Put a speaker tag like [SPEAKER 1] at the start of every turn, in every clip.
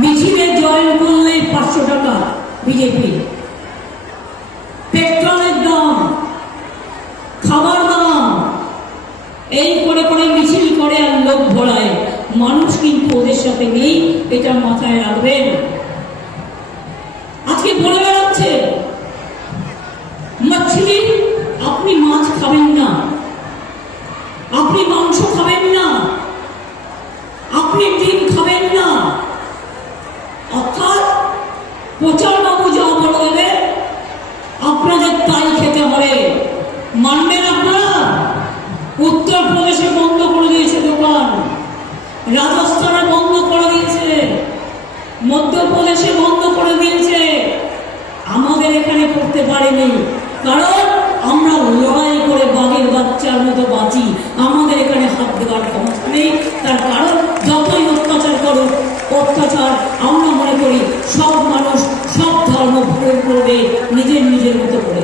[SPEAKER 1] মিছিলে জয়েন করলে পাঁচশো টাকা বিজেপি পেট্রোলের দাম, খাবার দাম, এই করে করে মিছিল করে আর লোক ভরায়। মানুষ কিন্তু ওদের সাথে নেই এটা মাথায় রাখবেন আজকে বলে বেড়াচ্ছে মাছলি আপনি মাছ খাবেন না আপনি মাংস খাবেন না আপনি ডিম খাবেন না অর্থাৎ প্রচার বাবু যা বলবে আপনাদের তাই খেতে হবে। মানবেন আপনারা? উত্তরপ্রদেশে বন্ধ করে দিয়েছে দোকান। রাজস্থানে বন্ধ করে দিয়েছে। মধ্যপ্রদেশে বন্ধ করে দিয়েছে। আমাদের এখানে করতে পারেনি। কারণ আমরা লড়াই করে বাঘের বাচ্চার মতো বাঁচি আমাদের এখানে হাত দেওয়ার ক্ষমতা নেই তার কারণ যতই অত্যাচার করুক অত্যাচার আমরা মনে করি সব মানুষ সব ধর্ম প্রয়োগ করবে নিজের নিজের মতো করে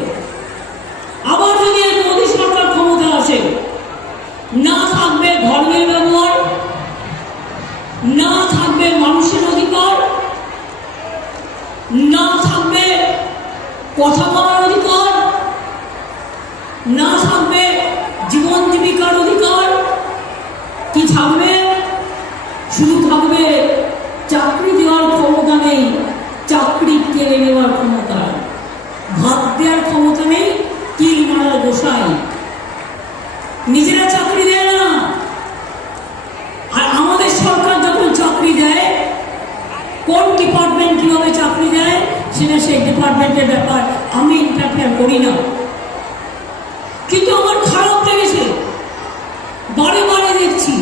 [SPEAKER 1] আবার যদি এই মোদী সরকার ক্ষমতা আসে না থাকবে ধর্মের ব্যবহার, না থাকবে মানুষের অধিকার, না থাকবে কথা বলার অধিকার, না থাকবে জীবন জীবিকার অধিকার। কি থাকবে? শুধু থাকবে চাকরি দেওয়ার ক্ষমতা নেই, চাকরি কেড়ে নেওয়ার ক্ষমতা। ভাত দেওয়ার ক্ষমতা নেই কিল মারার গোসাই নিজেরা চাকরি দেয় না আর আমাদের সরকার যখন চাকরি দেয় কোন ডিপার্টমেন্ট কীভাবে চাকরি দেয়, সেটা সেই ডিপার্টমেন্টের ব্যাপার। আমি ইন্টারফেয়ার করি না। কিন্তু আমার খারাপ লেগেছে। বারে বারে দেখছি।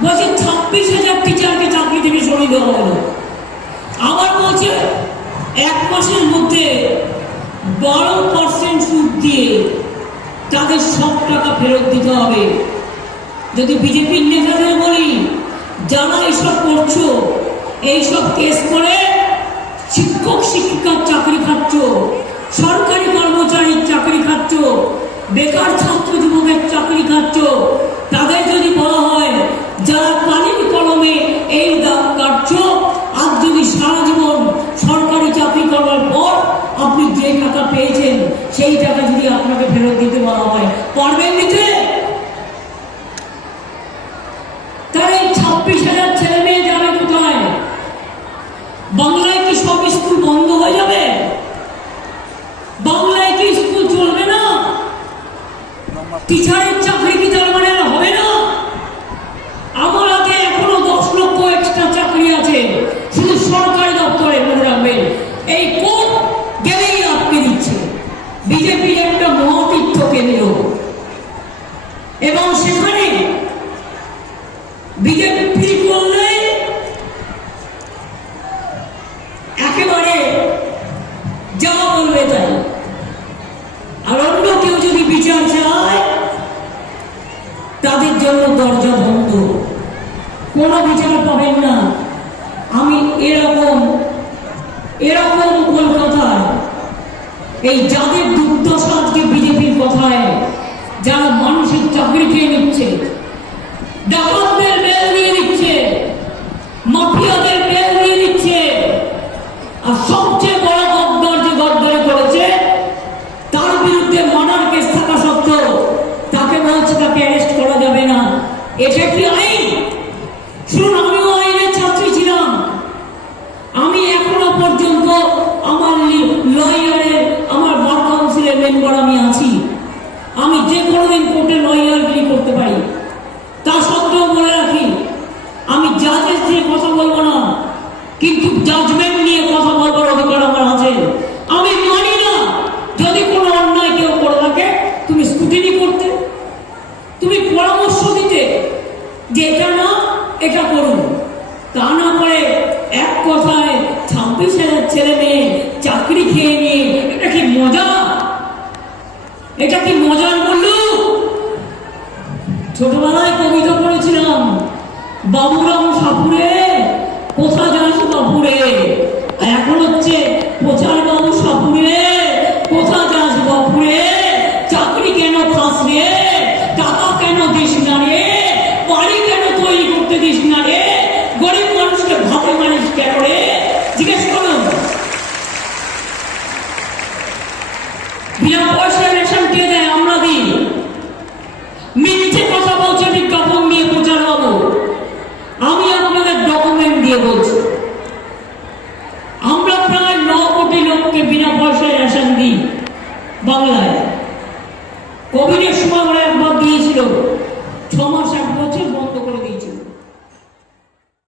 [SPEAKER 1] বলছে, ছাব্বিশ হাজার টিচারকে চাকরি থেকে সরিয়ে দেওয়া হলো। আবার বলছে, এক মাসের মধ্যে বারো পার্সেন্ট সুদ দিয়ে তাদের সব টাকা ফেরত দিতে হবে। যদি বিজেপির নেতাদের বলি এইসব কেস করে শিক্ষক শিক্ষিকার চাকরি খাচ্ছ, সরকারি কর্মচারীর চাকরি খাচ্ছ, বেকার ছাত্র যুবকের চাকরি খাচ্ছ, তাদের যদি বলা হয় যারা কালিম কলমে এই দাম কাটছ আর যদি সারা জীবন সরকারি চাকরি করার পর আপনি যে টাকা পেয়েছেন, সেই টাকা যদি আপনাকে ফেরত দিতে বলা হয়, পারবেন দিতে তার এই ছাব্বিশ হাজার ছেলে মেয়ে যাবে কোথায় বাংলায় কি সব স্কুল বন্ধ হয়ে যাবে বাংলায় কি স্কুল চলবে না মানে এখনও দশ লক্ষ এক্সট্রা চাকরি আছে। শুধু সরকারি এই গেলেই একটা এবং সেখানে বিজেপি করলে একেবারে যা বলবে তাই আর অন্য কেউ যদি বিচার চায় তাদের জন্য দরজা বন্ধ। কোনো বিচার পাবেন না। আমি এরকম এরকম কলকাতায়, এই যাদের দুর্দশা আজকে বিজেপির কথায়, যারা মানুষের চাকরি খেয়ে নিচ্ছে, ডাকাতদের বেল দিয়ে দিচ্ছে, মাফিয়াদের বেল দিয়ে দিচ্ছে, আর সবচেয়ে বড় গদ্দার যে গদ্দারে করেছে তার বিরুদ্ধে মার্ডার কেস থাকা সত্ত্বেও তাকে বলছে তাকে অ্যারেস্ট করা যাবে না এটা কি আইন? শুনুন আমিও আইনের ছাত্রী ছিলাম। আমি এখনও পর্যন্ত আমার লয়ারের, আমার বার কাউন্সিলের মেম্বার আমি আছি। আমি যে কোনোদিন কোর্টে লয়ারগিরি করতে পারি। তা সত্ত্বেও বলে রাখি, আমি জাজেস দিয়ে কথা বলব না। কিন্তু জাজমেন্ট নিয়ে কথা বলবার অধিকার আমার আছে আমি মানি না যদি কোনো অন্যায় কেউ করে থাকে তুমি স্কুটিনি করতে তুমি পরামর্শ দিতে যে এটা না এটা করুন। তা না করে এক কথায় ছাব্বিশ হাজার ছেলে মেয়ে চাকরি খেয়ে নিয়ে, এটা কি মজা? এটা কি মজার বলল ছোটবেলায় কবিতা পড়েছিলাম বাবুরাম সাপুরে কোথা যাস বাপুরে? এখন হচ্ছে প্রচার বাবু সাপুরে কোথা যাস বাপুরে চাকরি কেন খাস রে টাকা কেন দিস না রে বাড়ি কেন তৈরি করতে দিস না রে গরিব মানুষকে ভাত বিনা পয়সায় রেশন কে দেয় আমরা দিই মিথ্যে কথা বলছে বিজ্ঞাপন দিয়ে প্রচার বাবু আমি আপনাদের ডকুমেন্ট দিয়ে বলছি আমরা প্রায় ন কোটি লোককে বিনা পয়সায় রেশন দিই বাংলায়। কোভিডের সময়